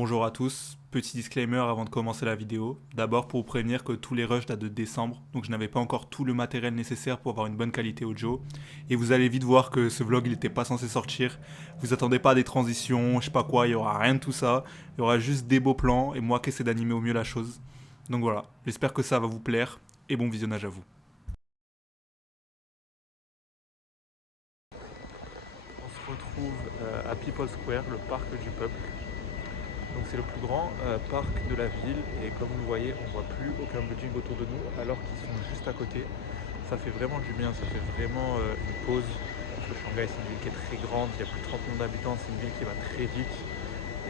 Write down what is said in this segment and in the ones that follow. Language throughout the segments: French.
Bonjour à tous, petit disclaimer avant de commencer la vidéo. D'abord pour vous prévenir que tous les rushs datent de décembre, donc je n'avais pas encore tout le matériel nécessaire pour avoir une bonne qualité audio. Et vous allez vite voir que ce vlog il n'était pas censé sortir. Vous attendez pas à des transitions, je sais pas quoi, il y aura rien de tout ça. Il y aura juste des beaux plans et moi qui essaie d'animer au mieux la chose. Donc voilà, j'espère que ça va vous plaire et bon visionnage à vous. On se retrouve à People Square, le parc du peuple. Donc c'est le plus grand parc de la ville et comme vous le voyez on ne voit plus aucun building autour de nous alors qu'ils sont juste à côté. Ça fait vraiment du bien, ça fait vraiment une pause parce que Shanghai c'est une ville qui est très grande, il y a plus de 30 millions d'habitants, c'est une ville qui va très vite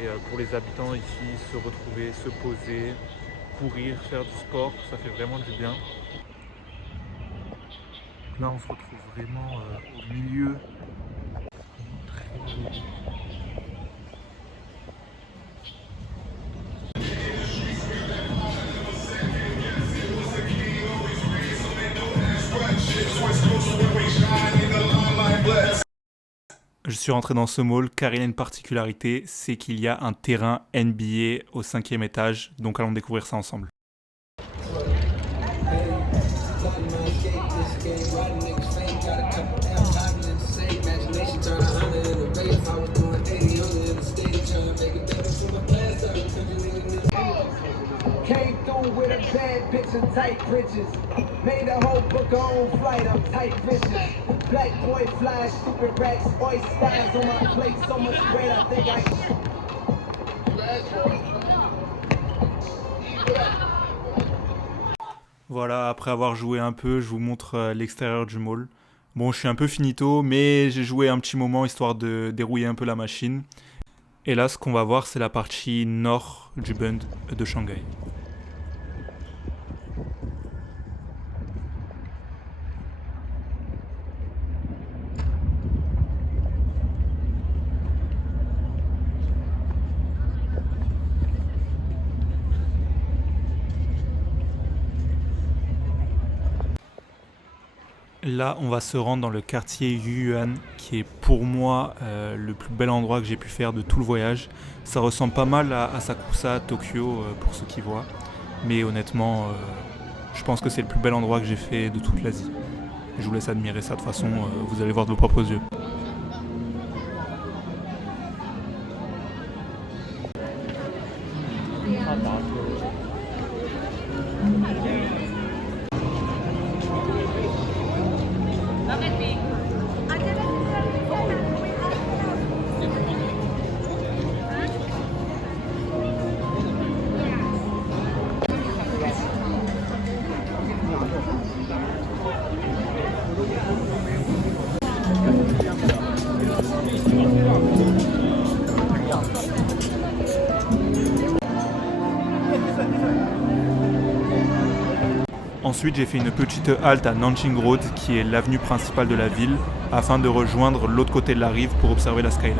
et pour les habitants ici se retrouver, se poser, courir, faire du sport, ça fait vraiment du bien. Là on se retrouve vraiment au milieu. Très joli. Je suis rentré dans ce mall car il a une particularité, c'est qu'il y a un terrain NBA au 5e étage, donc allons découvrir ça ensemble. Came through with a bad bitch and tight britches. Made a whole book on flight, I'm tight vicious. Black boy fly, stupid racks, oysters on my plate, so much bread I think I... Voilà, après avoir joué un peu, je vous montre l'extérieur du mall. Bon, je suis un peu finito, mais j'ai joué un petit moment histoire de dérouiller un peu la machine. Et là, ce qu'on va voir, c'est la partie nord du Bund de Shanghai. Là, on va se rendre dans le quartier Yuyuan, qui est pour moi le plus bel endroit que j'ai pu faire de tout le voyage. Ça ressemble pas mal à Asakusa, Tokyo, pour ceux qui voient. Mais honnêtement, je pense que c'est le plus bel endroit que j'ai fait de toute l'Asie. Je vous laisse admirer ça de toute façon, vous allez voir de vos propres yeux. Ensuite, j'ai fait une petite halte à Nanjing Road, qui est l'avenue principale de la ville, afin de rejoindre l'autre côté de la rive pour observer la skyline.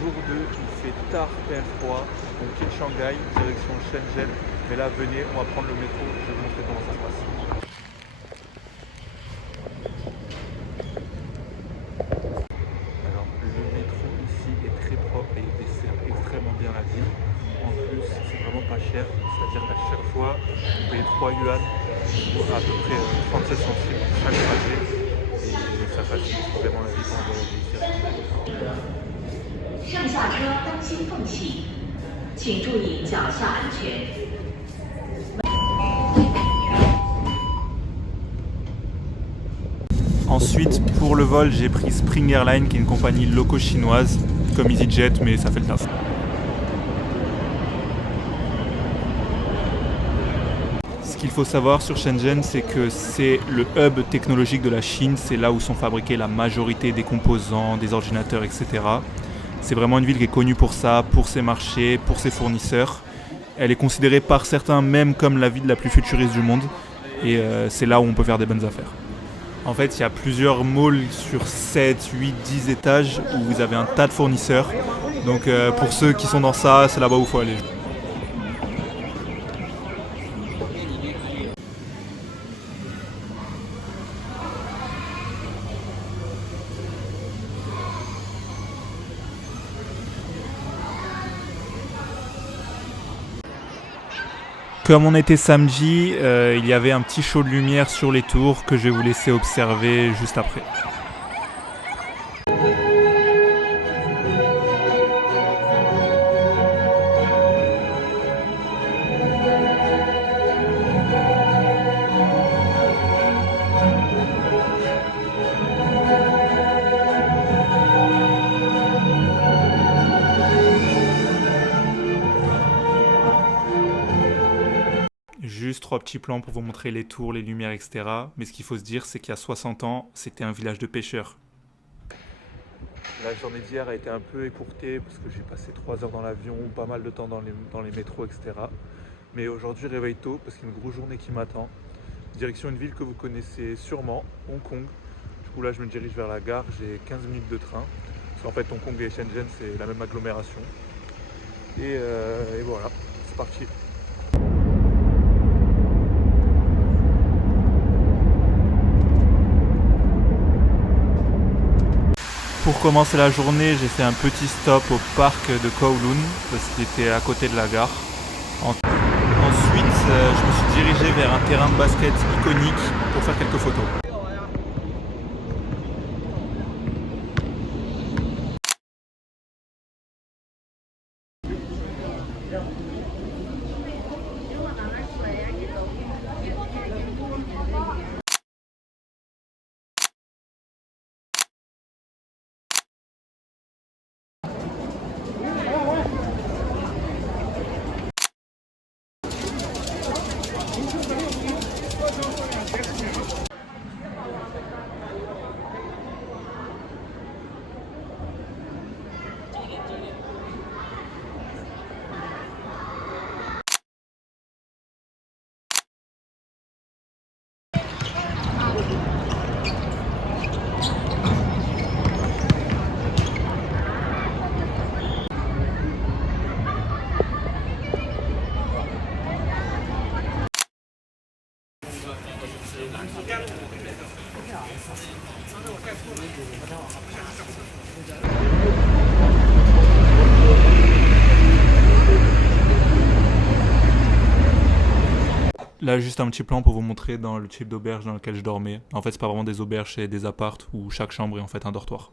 Jour 2, il fait tard, père froid, on quitte Shanghai, direction Shenzhen, mais là venez, on va prendre le métro, je vais vous montrer comment ça se passe. Alors le métro ici est très propre et il dessert extrêmement bien la ville. En plus c'est vraiment pas cher, c'est-à-dire qu'à chaque fois vous payez 3 yuan, ou à peu près 37 centimes chaque trajet, et ça facilite vraiment la vie quand on voyage ici. 上下车当心缝隙，请注意脚下安全。 Ensuite, pour le vol, j'ai pris Spring Airlines, qui est une compagnie loco chinoise, comme EasyJet, mais ça fait le taf. Ce qu'il faut savoir sur Shenzhen, c'est que c'est le hub technologique de la Chine, c'est là où sont fabriqués la majorité des composants, des ordinateurs, etc. C'est vraiment une ville qui est connue pour ça, pour ses marchés, pour ses fournisseurs. Elle est considérée par certains même comme la ville la plus futuriste du monde, et c'est là où on peut faire des bonnes affaires. En fait, il y a plusieurs malls sur 7, 8, 10 étages où vous avez un tas de fournisseurs. Donc pour ceux qui sont dans ça, c'est là-bas où il faut aller. Comme on était samedi, il y avait un petit show de lumière sur les tours que je vais vous laisser observer juste après. Juste 3 petits plans pour vous montrer les tours, les lumières, etc. Mais ce qu'il faut se dire, c'est qu'il y a 60 ans, c'était un village de pêcheurs. La journée d'hier a été un peu écourtée parce que j'ai passé 3 heures dans l'avion, pas mal de temps dans les métros, etc. Mais aujourd'hui, réveille tôt parce qu'il y a une grosse journée qui m'attend. Direction une ville que vous connaissez sûrement, Hong Kong. Du coup là, je me dirige vers la gare, j'ai 15 minutes de train. Parce qu'en fait, Hong Kong et Shenzhen, c'est la même agglomération. Et voilà, c'est parti. Pour commencer la journée, j'ai fait un petit stop au parc de Kowloon parce qu'il était à côté de la gare. Ensuite, je me suis dirigé vers un terrain de basket iconique pour faire quelques photos. Là, juste un petit plan pour vous montrer dans le type d'auberge dans lequel je dormais. En fait, c'est pas vraiment des auberges, c'est des appartes où chaque chambre est en fait un dortoir.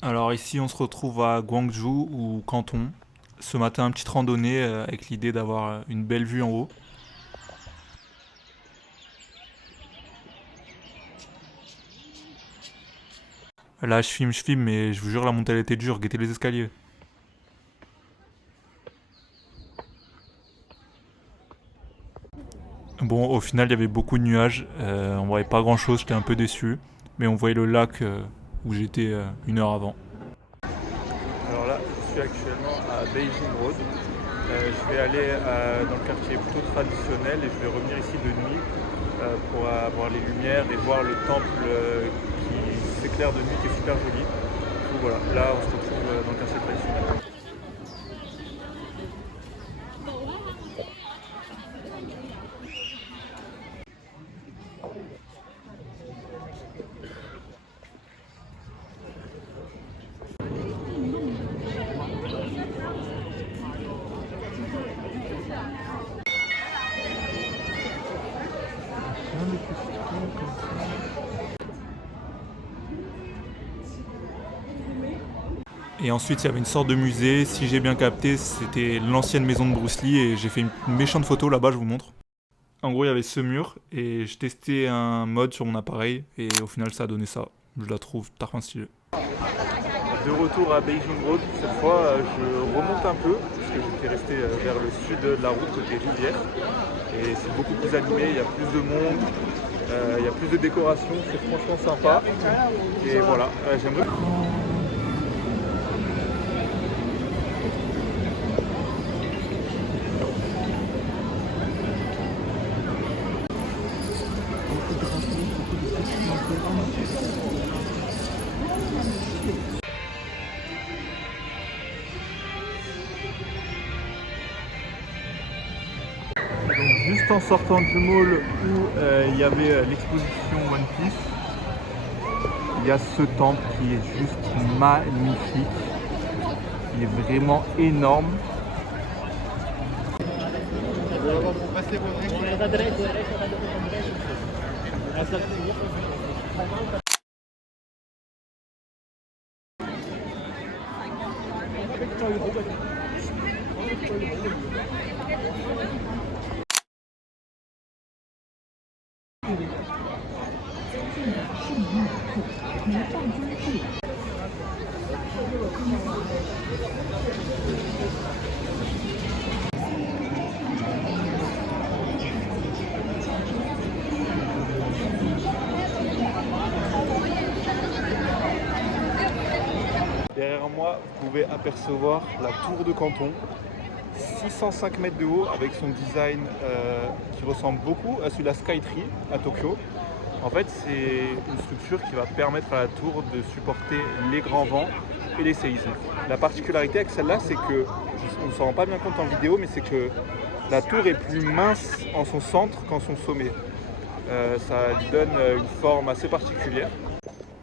Alors ici, on se retrouve à Gwangju ou Canton. Ce matin, une petite randonnée avec l'idée d'avoir une belle vue en haut. Là, je filme, mais je vous jure, la montée elle était dure. Guettez les escaliers. Bon, au final, il y avait beaucoup de nuages. On voyait pas grand chose, j'étais un peu déçu. Mais on voyait le lac où j'étais 1 heure avant. Alors là, je suis actuellement à Beijing Road. Je vais aller dans le quartier plutôt traditionnel et je vais revenir ici de nuit pour avoir les lumières et voir le temple qui s'éclaire de nuit, qui est super joli. Donc voilà, là on se retrouve dans le quartier traditionnel. Et ensuite, il y avait une sorte de musée. Si j'ai bien capté, c'était l'ancienne maison de Bruce Lee et j'ai fait une méchante photo là-bas, je vous montre. En gros, il y avait ce mur et je testais un mode sur mon appareil et au final, ça a donné ça. Je la trouve tarpin stylée. De retour à Beijing Road, cette fois, je remonte un peu parce que j'étais resté vers le sud de la route côté rivière et c'est beaucoup plus animé, il y a plus de monde, il y a plus de décoration, c'est franchement sympa. Et voilà, j'aimerais... juste en sortant du mall où il y avait l'exposition One Piece, il y a ce temple qui est juste magnifique. Il est vraiment énorme. Derrière moi, vous pouvez apercevoir la tour de Canton, 605 mètres de haut avec son design qui ressemble beaucoup à celui de la Skytree à Tokyo. En fait, c'est une structure qui va permettre à la tour de supporter les grands vents et les séismes. La particularité avec celle-là, c'est que, on ne s'en rend pas bien compte en vidéo, mais c'est que la tour est plus mince en son centre qu'en son sommet. Ça lui donne une forme assez particulière.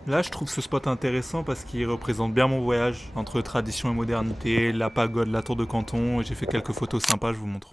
Là, je trouve ce spot intéressant parce qu'il représente bien mon voyage entre tradition et modernité, la pagode, la tour de Canton. J'ai fait quelques photos sympas, je vous montre.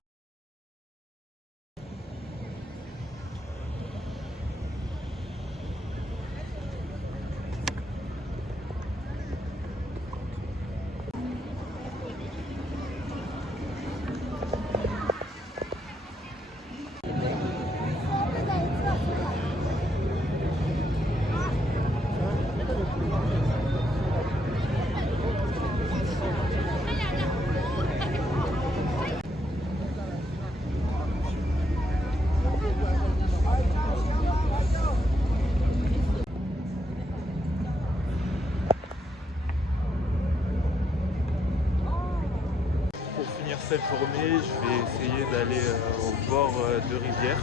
Cette journée, je vais essayer d'aller au bord de rivière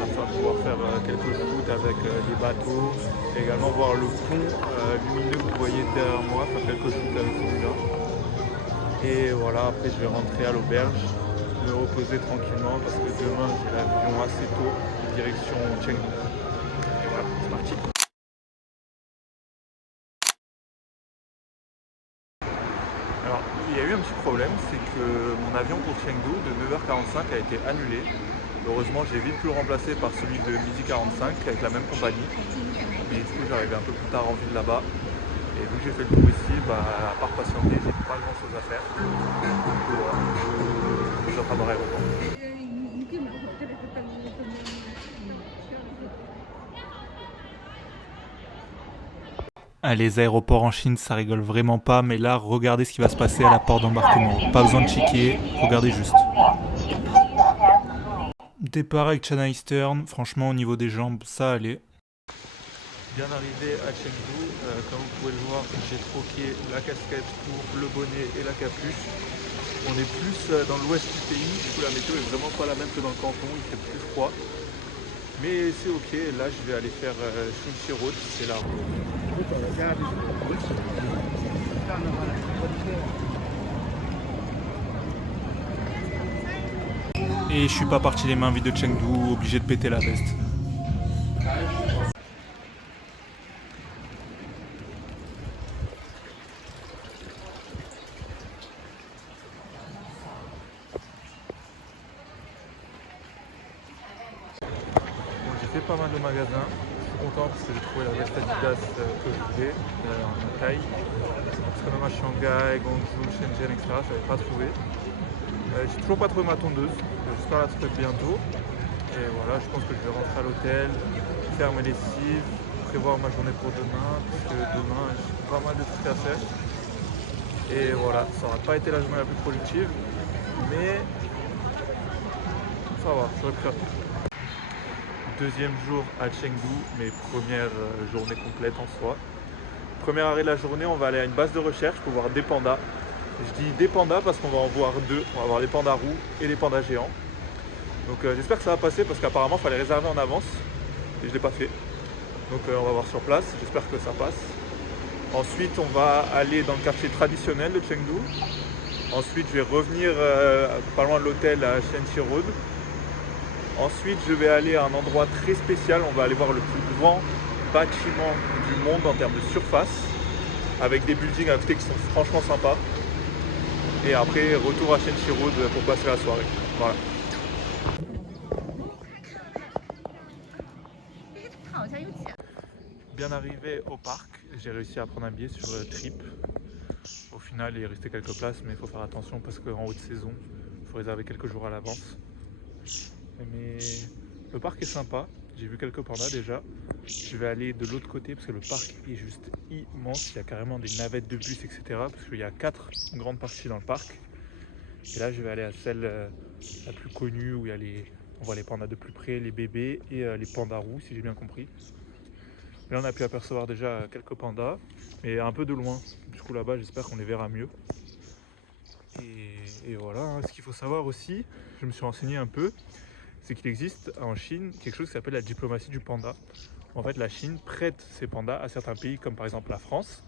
afin de pouvoir faire quelques foot avec les bateaux et également voir le pont lumineux que vous voyez derrière moi, faire quelques foot avec celui-là. Et voilà, après je vais rentrer à l'auberge, me reposer tranquillement parce que demain j'ai l'avion assez tôt, direction Chengdu. Et voilà, c'est parti. Alors, il y a eu un petit problème, c'est que mon avion pour Chengdu de 9h45 a été annulé. Heureusement, j'ai vite pu le remplacer par celui de 12h45 avec la même compagnie. Mais du coup, j'arrivais un peu plus tard en ville là-bas. Et vu que j'ai fait le tour ici, à part patienter, j'ai pas grand chose à faire. Donc voilà, je rentre à l'aéroport. Ah, les aéroports en Chine, ça rigole vraiment pas, mais là, regardez ce qui va se passer à la porte d'embarquement. Pas besoin de checker, regardez juste. Départ avec China Eastern, franchement, au niveau des jambes, ça allait. Bien arrivé à Chengdu, comme vous pouvez le voir, j'ai troqué la casquette pour le bonnet et la capuche. On est plus dans l'ouest du pays, du coup la météo est vraiment pas la même que dans le canton, il fait plus froid. Mais c'est ok, là je vais aller faire Shinchi Road, c'est là. Et je suis pas parti les mains vides de Chengdu, obligé de péter la veste. J'ai fait pas mal de magasins, je suis content parce que j'ai trouvé la veste Adidas que je voulais en taille. Parce que même à Shanghai, Guangzhou, Shenzhen, etc. je n'avais pas trouvé. J'ai toujours pas trouvé ma tondeuse, j'espère la trouver bientôt. Et voilà, je pense que je vais rentrer à l'hôtel, faire mes lessives, prévoir ma journée pour demain, parce que demain j'ai pas mal de trucs à faire. Et voilà, ça n'aura pas été la journée la plus productive, mais ça va, j'aurais pu faire tout. Deuxième jour à Chengdu, mes premières journées complètes en soi. Premier arrêt de la journée, on va aller à une base de recherche pour voir des pandas. Je dis des pandas parce qu'on va en voir deux. On va voir les pandas roux et les pandas géants. Donc j'espère que ça va passer parce qu'apparemment il fallait réserver en avance et je ne l'ai pas fait. Donc on va voir sur place, j'espère que ça passe. Ensuite on va aller dans le quartier traditionnel de Chengdu. Ensuite je vais revenir pas loin de l'hôtel à Shenxi Road. Ensuite, je vais aller à un endroit très spécial. On va aller voir le plus grand bâtiment du monde en termes de surface, avec des buildings à côté qui sont franchement sympas. Et après, retour à Shenchi-Road pour passer la soirée. Voilà. Bien arrivé au parc, j'ai réussi à prendre un billet sur Trip. Au final, il est resté quelques places, mais il faut faire attention parce qu'en haute saison, il faut réserver quelques jours à l'avance. Mais le parc est sympa, j'ai vu quelques pandas déjà. Je vais aller de l'autre côté parce que le parc est juste immense. Il y a carrément des navettes de bus, etc. Parce qu'il y a 4 grandes parties dans le parc. Et là, je vais aller à celle la plus connue où il y a on voit les pandas de plus près, les bébés et les pandas roux, si j'ai bien compris. Là, on a pu apercevoir déjà quelques pandas, mais un peu de loin. Du coup, là-bas, j'espère qu'on les verra mieux. Et voilà, hein. Ce qu'il faut savoir aussi, je me suis renseigné un peu, c'est qu'il existe en Chine quelque chose qui s'appelle la diplomatie du panda. En fait, la Chine prête ses pandas à certains pays, comme par exemple la France.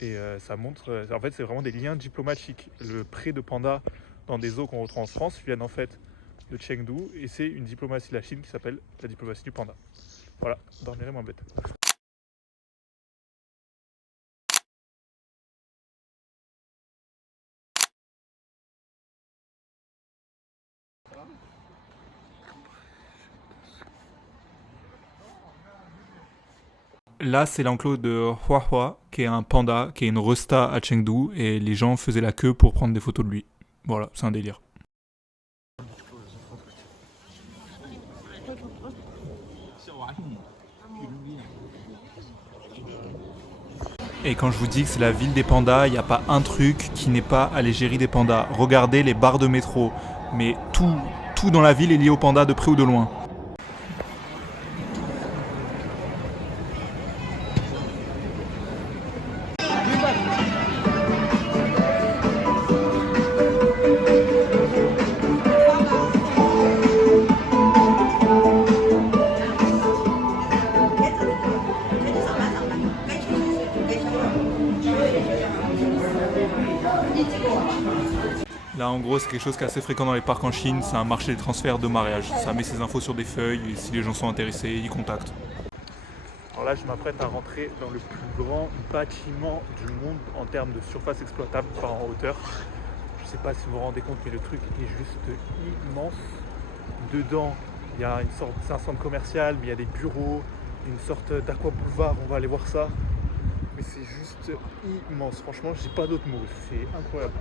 Et ça montre, en fait, c'est vraiment des liens diplomatiques. Le prêt de pandas dans des eaux qu'on retrouve en France viennent en fait de Chengdu, et c'est une diplomatie de la Chine qui s'appelle la diplomatie du panda. Voilà, dormirez moins bête. Là, c'est l'enclos de Huahua, qui est un panda, qui est une resta à Chengdu, et les gens faisaient la queue pour prendre des photos de lui. Voilà, c'est un délire. Et quand je vous dis que c'est la ville des pandas, il n'y a pas un truc qui n'est pas à l'égérie des pandas. Regardez les barres de métro, mais tout dans la ville est lié aux pandas de près ou de loin. Là, en gros, c'est quelque chose qui est assez fréquent dans les parcs en Chine, c'est un marché des transferts de mariage. Ça met ses infos sur des feuilles et si les gens sont intéressés, ils contactent. Alors là, je m'apprête à rentrer dans le plus grand bâtiment du monde en termes de surface exploitable par en hauteur. Je ne sais pas si vous vous rendez compte, mais le truc est juste immense. Dedans, il y a c'est un centre commercial, mais il y a des bureaux, une sorte d'aqua boulevard, on va aller voir ça. Mais c'est juste immense, franchement, j'ai pas d'autres mots, c'est incroyable.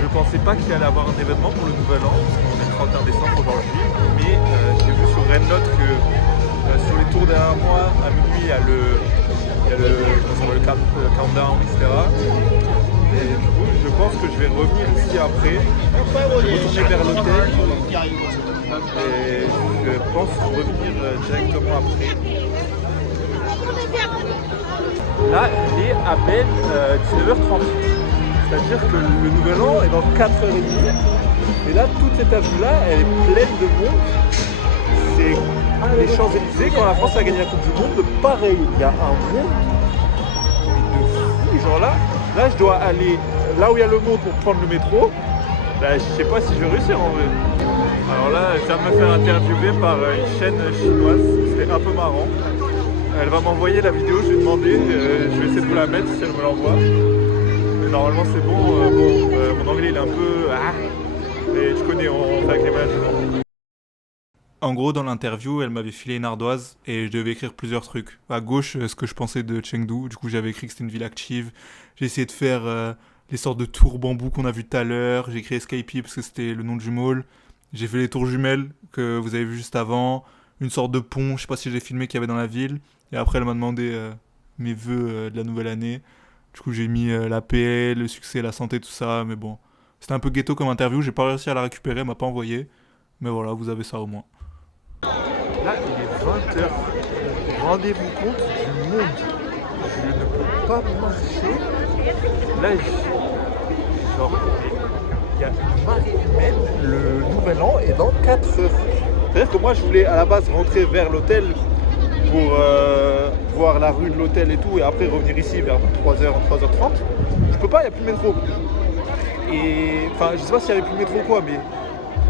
Je pensais pas qu'il allait avoir un événement pour le nouvel an, parce qu'on est le 31 décembre aujourd'hui, mais j'ai vu sur Rednote que sur les tours derrière moi, à minuit, il y a le countdown, etc. Et du coup, je pense que je vais revenir ici après, je vais retourner vers l'hôtel, et je pense revenir directement après. Là, il est à peine 19h30. C'est-à-dire que le nouvel an est dans 4h30. Et là, toute cette avenue-là, elle est pleine de monde. C'est les Champs-Élysées, quand la France a gagné la Coupe du Monde, pareil, il y a un monde de fou. Genre là, je dois aller là où il y a le monde pour prendre le métro. Bah, je sais pas si je vais réussir en vrai. Alors là, je viens de me faire interviewer par une chaîne chinoise. C'était un peu marrant. Elle va m'envoyer la vidéo, je vais demander, je vais essayer de vous la mettre si elle me l'envoie. Normalement c'est bon, mon anglais il est un peu... mais tu connais, on fait avec les mains. En gros, dans l'interview, elle m'avait filé une ardoise et je devais écrire plusieurs trucs. À gauche, ce que je pensais de Chengdu, du coup j'avais écrit que c'était une ville active. J'ai essayé de faire les sortes de tours bambou qu'on a vu tout à l'heure. J'ai écrit Escapee parce que c'était le nom du mall. J'ai fait les tours jumelles que vous avez vu juste avant. Une sorte de pont, je sais pas si j'ai filmé qu'il y avait dans la ville. Et après elle m'a demandé mes vœux de la nouvelle année. Du coup, j'ai mis la paix, le succès, la santé, tout ça. Mais bon, c'était un peu ghetto comme interview. J'ai pas réussi à la récupérer, elle m'a pas envoyé. Mais voilà, vous avez ça au moins. Là, il est 20h. Rendez-vous compte du monde. Je ne peux pas marcher. Là, genre, il y a une marée humaine. Le nouvel an est dans 4 heures. C'est-à-dire que moi, je voulais à la base rentrer vers l'hôtel pour voir la rue de l'hôtel et tout, et après revenir ici vers 3h, 3h30. Je peux pas, il n'y a plus de métro. Et enfin, je sais pas s'il y avait plus de métro ou quoi, mais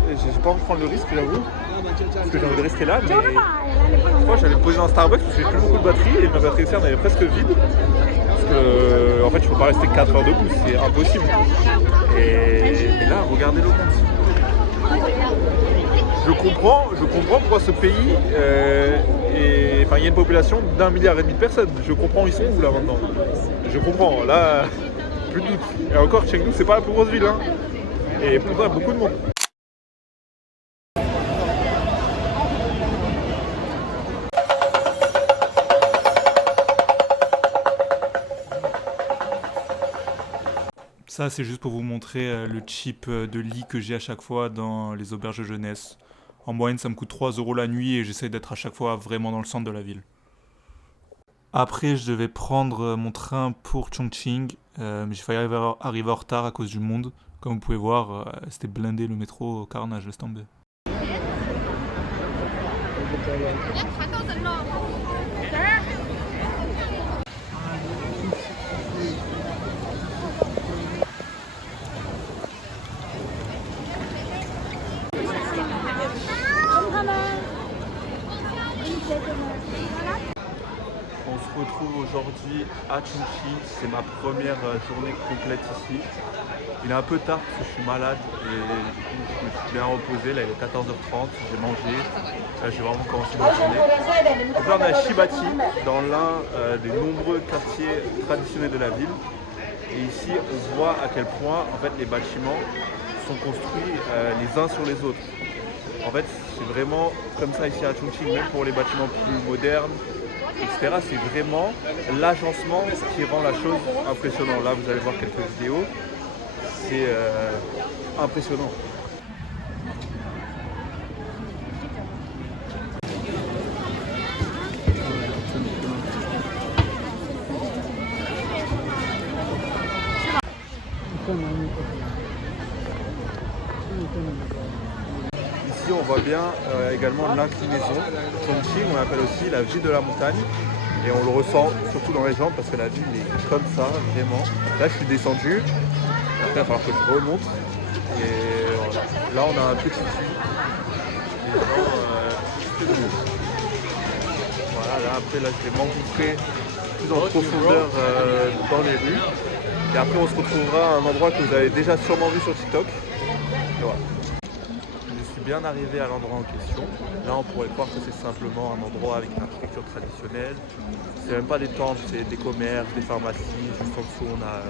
j'ai pas envie de prendre le risque, j'avoue. Parce que j'ai envie de rester là, mais je crois que j'allais me poser dans un Starbucks parce que j'ai plus beaucoup de batterie et ma batterie externe elle est presque vide. Parce que en fait je peux pas rester 4 heures debout, c'est impossible. Et là, regardez le monde. Je comprends pourquoi ce pays il y a une population d'1,5 milliard de personnes. Je comprends où ils sont où là maintenant. Je comprends, là, plus de doute. Et encore, Chengdu, c'est pas la plus grosse ville, hein. Et pourtant, il y a beaucoup de monde. Ça, c'est juste pour vous montrer le cheap de lit que j'ai à chaque fois dans les auberges de jeunesse. En moyenne, ça me coûte 3 € la nuit et j'essaie d'être à chaque fois vraiment dans le centre de la ville. Après, je devais prendre mon train pour Chongqing, mais j'ai failli arriver en retard à cause du monde. Comme vous pouvez voir, c'était blindé le métro, carnage, laisse tomber. On se retrouve aujourd'hui à Chongqing, c'est ma première journée complète ici. Il est un peu tard parce que je suis malade et du coup je me suis bien reposé, là il est 14h30, j'ai mangé, là je vais vraiment commencer ma journée. Donc là on est à Shibati, dans l'un des nombreux quartiers traditionnels de la ville. Et ici on voit à quel point en fait, les bâtiments sont construits les uns sur les autres. En fait c'est vraiment comme ça ici à Chongqing, même pour les bâtiments plus modernes, etc. C'est vraiment l'agencement qui rend la chose impressionnante. Là vous allez voir quelques vidéos. C'est impressionnant. Ici on voit bien également l'inclinaison. Chongqing on l'appelle aussi la ville de la montagne. Et on le ressent surtout dans les jambes parce que la ville est comme ça, vraiment. Là je suis descendu. Après, il va falloir que je remonte. Et voilà. Là, on a un petit puits. Voilà, là, après, là, je vais m'engouffrer plus en profondeur dans les rues. Et après, on se retrouvera à un endroit que vous avez déjà sûrement vu sur TikTok. Et voilà. Je suis bien arrivé à l'endroit en question. Là, on pourrait croire que c'est simplement un endroit avec une architecture traditionnelle. C'est même pas des temples, c'est des commerces, des pharmacies. Juste en dessous, on a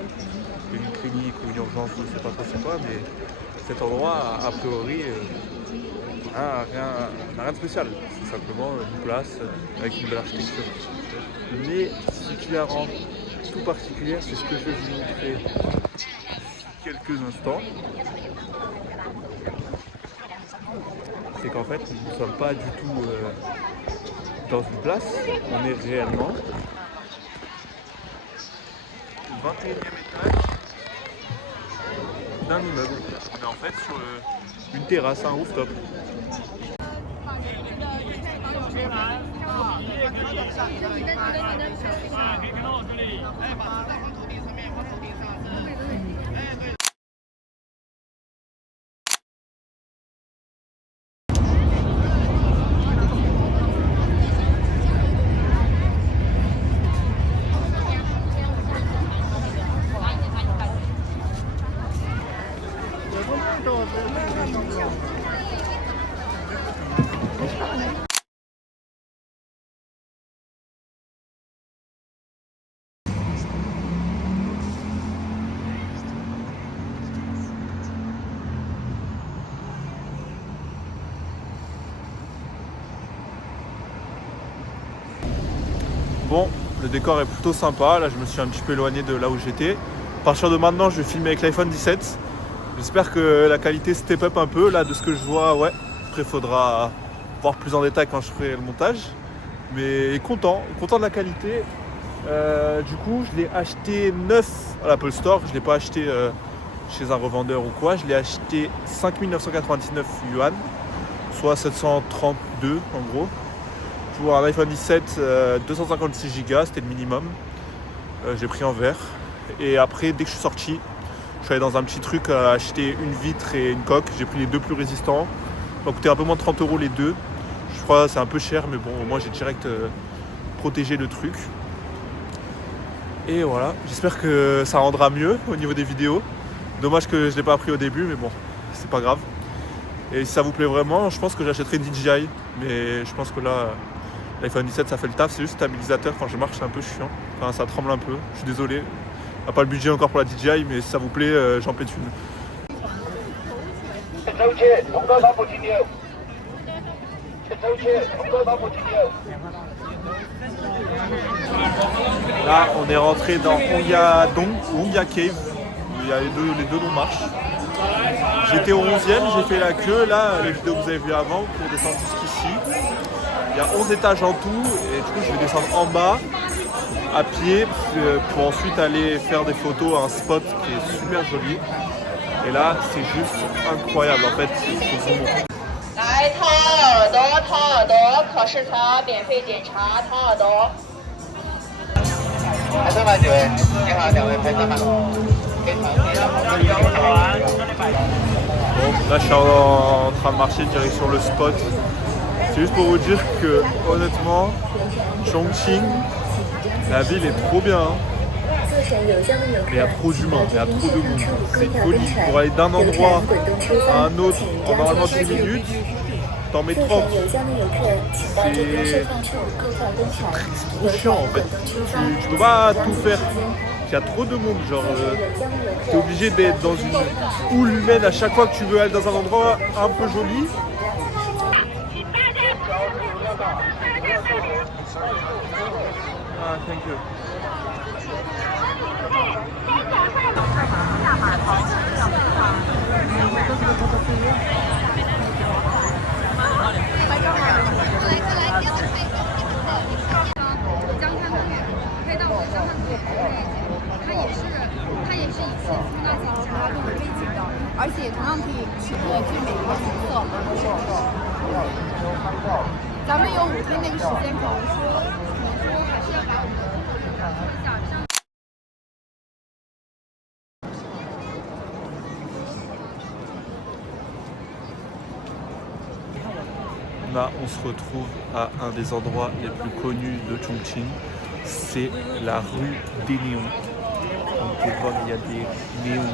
une clinique ou une urgence, je ne sais pas trop c'est quoi, mais cet endroit, a priori, n'a rien de spécial. C'est simplement une place avec une belle architecture. Mais ce qui la rend tout particulière, c'est ce que je vais vous montrer quelques instants. C'est qu'en fait, nous ne sommes pas du tout dans une place, on est réellement au 21e étage d'un immeuble. On est en fait sur une terrasse, un rooftop. Bon, Le décor est plutôt sympa. Là, je me suis un petit peu éloigné de là où j'étais. À partir de maintenant, je vais filmer avec l'iPhone 17. J'espère que la qualité step up un peu. Là, de ce que je vois, ouais. Après, il faudra voir plus en détail quand je ferai le montage. Mais content de la qualité. Du coup, je l'ai acheté neuf à l'Apple Store. Je ne l'ai pas acheté chez un revendeur ou quoi. Je l'ai acheté 5 999 yuan, soit 732 en gros. Pour un iPhone 17, 256 Go, c'était le minimum. J'ai pris en vert. Et après, dès que je suis sorti, je suis allé dans un petit truc à acheter une vitre et une coque. J'ai pris les deux plus résistants. Ça m'a coûté un peu moins de 30 € les deux. Je crois que c'est un peu cher, mais bon, au moins j'ai direct protégé le truc. Et voilà, j'espère que ça rendra mieux au niveau des vidéos. Dommage que je ne l'ai pas pris au début, mais bon, c'est pas grave. Et si ça vous plaît vraiment, je pense que j'achèterai une DJI. Mais je pense que là, l'iPhone 17 ça fait le taf, c'est juste stabilisateur quand je marche, c'est un peu chiant. Enfin, ça tremble un peu, je suis désolé. On n'a pas le budget encore pour la DJI, mais si ça vous plaît, j'en pète une. Là, on est rentré dans Hongya Dong, Hongya Cave, où il y a les deux noms marchent. J'étais au 11e, j'ai fait la queue. Là, les vidéos que vous avez vues avant, pour descendre jusqu'ici. Il y a 11 étages en tout, et du coup, je vais descendre en bas, à pied, pour ensuite aller faire des photos à un spot qui est super joli. Et là, c'est juste incroyable, en fait, c'est trop bon. 来掏耳朵，掏耳朵，考试操，免费检查，掏耳朵。还剩了几位？你好，两位拍照吗？非常Bon, là je suis en train de marcher direction le spot. C'est juste pour vous dire que honnêtement, Chongqing, la ville est trop bien. Mais il y a trop d'humains, il y a trop de monde. C'est une folie. Pour aller d'un endroit à un autre en normalement 10 minutes, t'en mets 30. C'est trop chiant en fait. Tu peux pas tout faire. Il y a trop de monde, genre t'es obligé d'être dans une houle humaine à chaque fois que tu veux aller dans un endroit un peu joli. Ah, thank you. Là, on se retrouve à un des endroits les plus connus de Chongqing, c'est la rue des néons. On peut voir il y a des néons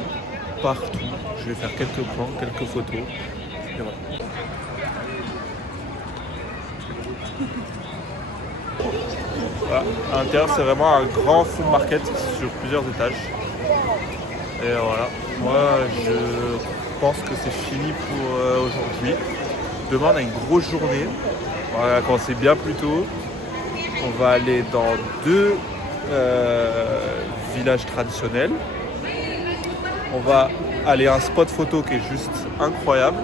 partout. Je vais faire quelques plans, quelques photos. Et voilà. Voilà. À l'intérieur, c'est vraiment un grand food market sur plusieurs étages. Et voilà. Moi, je pense que c'est fini pour aujourd'hui. Demain, on a une grosse journée. On va commencer bien plus tôt. On va aller dans deux villages traditionnels. On va aller à un spot photo qui est juste incroyable.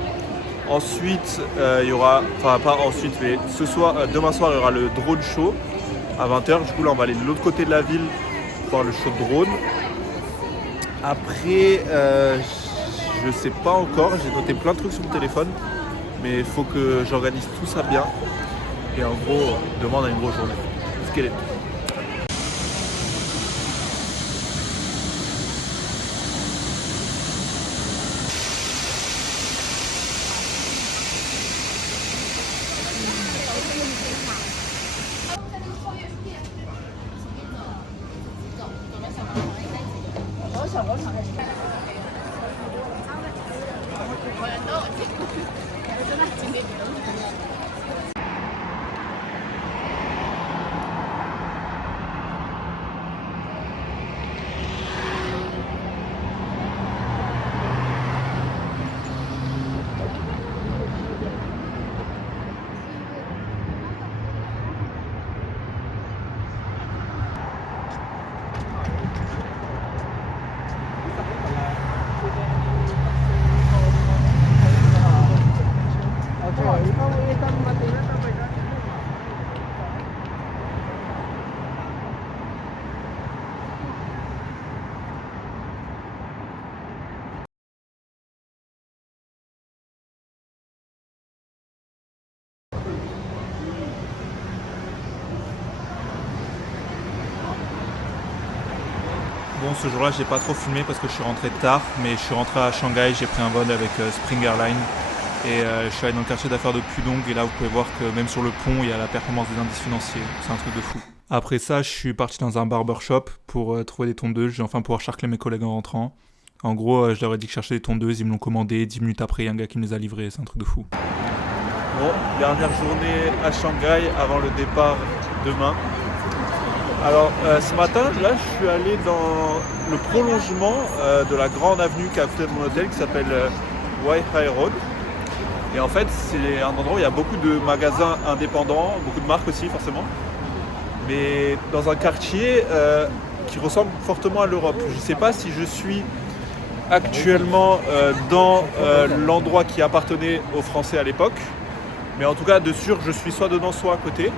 Ensuite, il y aura, enfin pas ensuite, mais demain soir, il y aura le drone show à 20h. Du coup, là, on va aller de l'autre côté de la ville voir le show de drone. Après, je sais pas encore. J'ai noté plein de trucs sur mon téléphone. Mais il faut que j'organise tout ça bien. Et en gros, demain on a une grosse journée. Squelette. Bon, ce jour-là, j'ai pas trop filmé parce que je suis rentré tard, mais je suis rentré à Shanghai, j'ai pris un vol avec Spring Airlines et je suis allé dans le quartier d'affaires de Pudong et là vous pouvez voir que même sur le pont, il y a la performance des indices financiers, c'est un truc de fou. Après ça, je suis parti dans un barbershop pour trouver des tondeuses, j'ai enfin pouvoir charcler mes collègues en rentrant. En gros, je leur ai dit que je cherchais des tondeuses, ils me l'ont commandé, 10 minutes après, il y a un gars qui me les a livrées, c'est un truc de fou. Bon, dernière journée à Shanghai avant le départ demain. Alors ce matin, là, je suis allé dans le prolongement de la grande avenue qui est à côté de mon hôtel qui s'appelle Weihai Road. Et en fait, c'est un endroit où il y a beaucoup de magasins indépendants, beaucoup de marques aussi forcément. Mais dans un quartier qui ressemble fortement à l'Europe. Je ne sais pas si je suis actuellement dans l'endroit qui appartenait aux Français à l'époque. Mais en tout cas, de sûr, je suis soit dedans, soit à côté.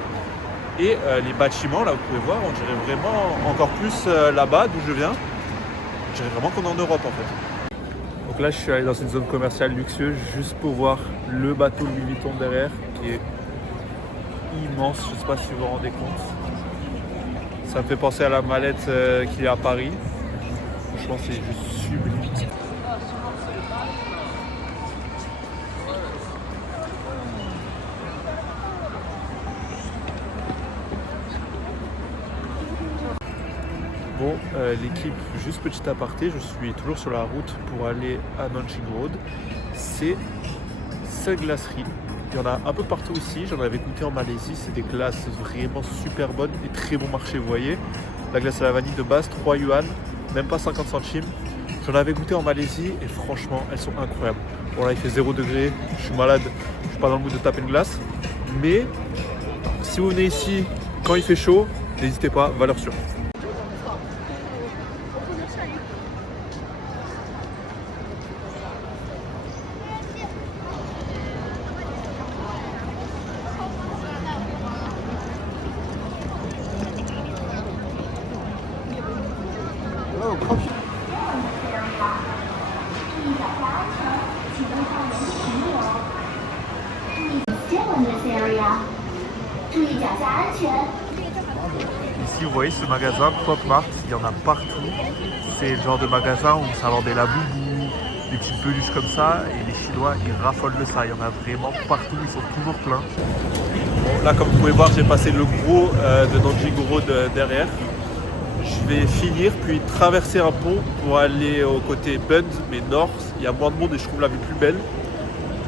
Et les bâtiments, là, vous pouvez voir, on dirait vraiment encore plus là-bas, d'où je viens. On dirait vraiment qu'on est en Europe, en fait. Donc là, je suis allé dans une zone commerciale luxueuse juste pour voir le bateau Louis Vuitton derrière, qui est immense. Je ne sais pas si vous vous rendez compte. Ça me fait penser à la mallette qu'il y a à Paris. Franchement, c'est juste sublime. Bon, l'équipe, juste petit aparté, je suis toujours sur la route pour aller à Nanjing Road. C'est 5 glaceries. Il y en a un peu partout ici. J'en avais goûté en Malaisie. C'est des glaces vraiment super bonnes et très bon marché, vous voyez. La glace à la vanille de base, 3 yuan, même pas 50 centimes. J'en avais goûté en Malaisie et franchement, elles sont incroyables. Bon là, il fait 0 degré, je suis malade, je suis pas dans le mood de taper une glace. Mais si vous venez ici quand il fait chaud, n'hésitez pas, valeur sûre. Ici, vous voyez ce magasin Pop Mart, il y en a partout. C'est le genre de magasin où ça vendait la boubou, des petites peluches comme ça. Et les Chinois, ils raffolent de ça. Il y en a vraiment partout, ils sont toujours pleins. Bon, là, comme vous pouvez voir, j'ai passé le gros de Nanjing Road derrière. Je vais finir, puis traverser un pont pour aller au côté Bund, mais nord. Il y a moins de monde et je trouve la vue plus belle.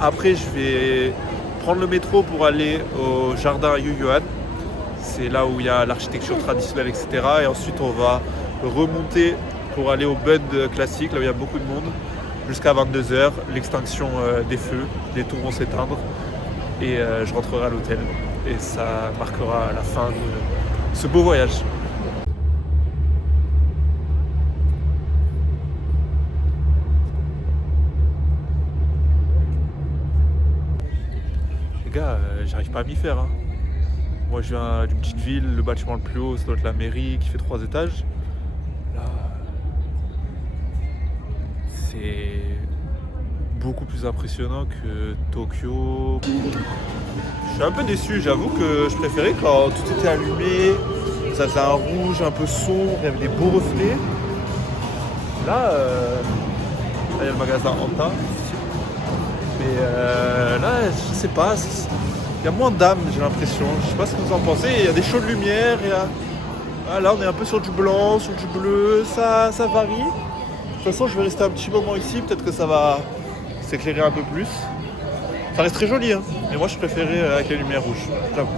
Après, je vais prendre le métro pour aller au jardin Yuyuan. C'est là où il y a l'architecture traditionnelle, etc. Et ensuite, on va remonter pour aller au Bund classique, là où il y a beaucoup de monde, jusqu'à 22h, l'extinction des feux. Les tours vont s'éteindre et je rentrerai à l'hôtel. Et ça marquera la fin de ce beau voyage. Les gars, j'arrive pas à m'y faire. Hein. Moi je viens d'une petite ville, le bâtiment le plus haut, ça doit être la mairie qui fait 3 étages. Là, c'est beaucoup plus impressionnant que Tokyo. Je suis un peu déçu, j'avoue que je préférais quand tout était allumé, ça faisait un rouge un peu sombre, il y avait des beaux reflets. Là, il y a le magasin Anta. Mais là, je sais pas. Il y a moins d'âme, j'ai l'impression. Je sais pas ce que vous en pensez. Il y a des shows de lumière. Là, on est un peu sur du blanc, sur du bleu. Ça varie. De toute façon, je vais rester un petit moment ici. Peut-être que ça va s'éclairer un peu plus. Ça reste très joli, hein. Mais moi, je préférais avec les lumières rouges. J'avoue.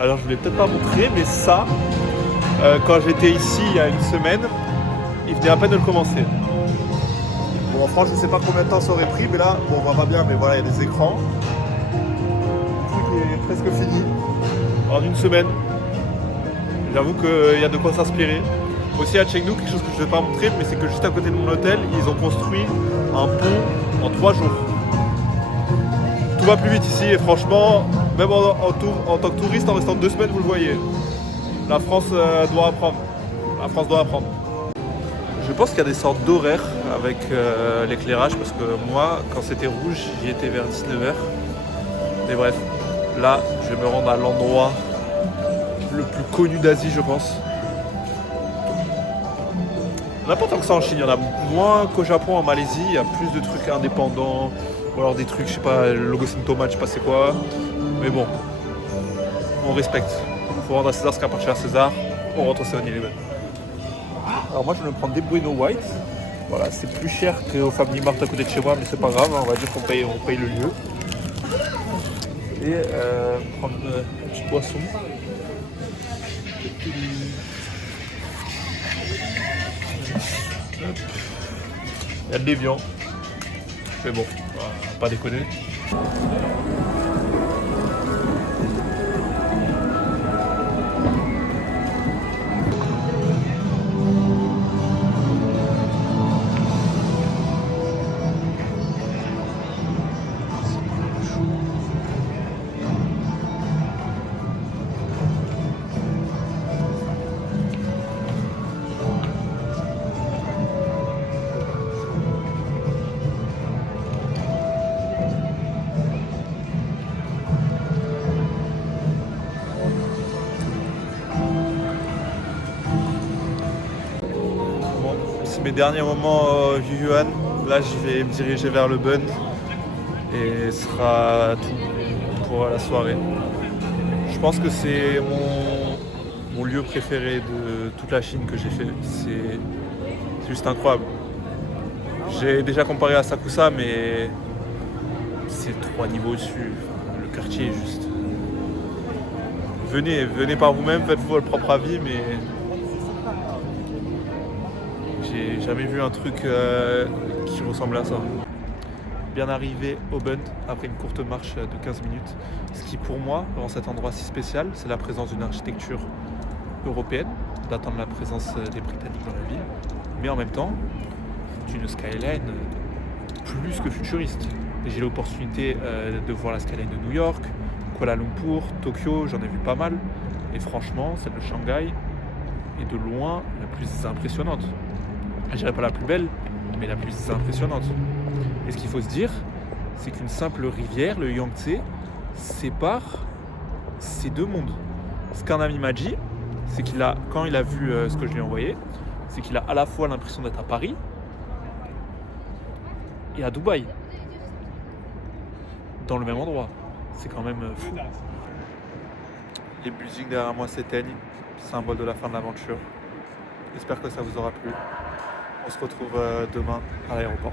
Alors je ne voulais peut-être pas montrer, mais ça, quand j'étais ici il y a une semaine, il venait à peine de le commencer. Bon en France je ne sais pas combien de temps ça aurait pris, mais là, bon, on voit pas bien, mais voilà, il y a des écrans. Le truc est presque fini, en une semaine. J'avoue qu'il y a de quoi s'inspirer. Aussi à Chengdu, quelque chose que je ne vais pas montrer, mais c'est que juste à côté de mon hôtel, ils ont construit un pont en 3 jours. Tout va plus vite ici et franchement, même en tant que touriste, en restant 2 semaines, vous le voyez. La France doit apprendre. La France doit apprendre. Je pense qu'il y a des sortes d'horaires avec l'éclairage parce que moi, quand c'était rouge, j'y étais vers 19h. Mais bref, là, je vais me rendre à l'endroit le plus connu d'Asie, je pense. Il n'y en a pas tant que ça en Chine, il y en a moins qu'au Japon, en Malaisie, il y a plus de trucs indépendants, ou alors des trucs, je sais pas, le logo Sintoma, je sais pas c'est quoi. Mais bon, on respecte. Il faut rendre à César ce qu'appartient à César, on rentre au 7-Eleven. Alors moi je vais me prendre des Bueno White. Voilà, c'est plus cher qu'au Family Mart à côté de chez moi, mais c'est pas grave, on va dire qu'on paye le lieu. Et prendre un petit poisson. Il y a de l'évian. Mais bon, on va pas déconner. Mes derniers moments Yuan, là je vais me diriger vers le Bund et ce sera tout pour la soirée. Je pense que c'est mon lieu préféré de toute la Chine que j'ai fait, c'est juste incroyable. J'ai déjà comparé à Sakusa mais c'est 3 niveaux au-dessus, le quartier est juste... Venez par vous-même, faites-vous votre propre avis mais... J'ai jamais vu un truc qui ressemble à ça. Bien arrivé au Bund après une courte marche de 15 minutes. Ce qui pour moi rend cet endroit si spécial, c'est la présence d'une architecture européenne, datant de la présence des Britanniques dans la ville, mais en même temps d'une skyline plus que futuriste. J'ai eu l'opportunité de voir la skyline de New York, Kuala Lumpur, Tokyo, j'en ai vu pas mal. Et franchement, celle de Shanghai est de loin la plus impressionnante. Je dirais pas la plus belle, mais la plus impressionnante. Et ce qu'il faut se dire, c'est qu'une simple rivière, le Yangtze, sépare ces deux mondes. Ce qu'un ami m'a dit, c'est qu'il a, quand il a vu ce que je lui ai envoyé, c'est qu'il a à la fois l'impression d'être à Paris et à Dubaï, dans le même endroit. C'est quand même fou. Les musiques derrière moi s'éteignent, symbole de la fin de l'aventure. J'espère que ça vous aura plu. On se retrouve demain à l'aéroport.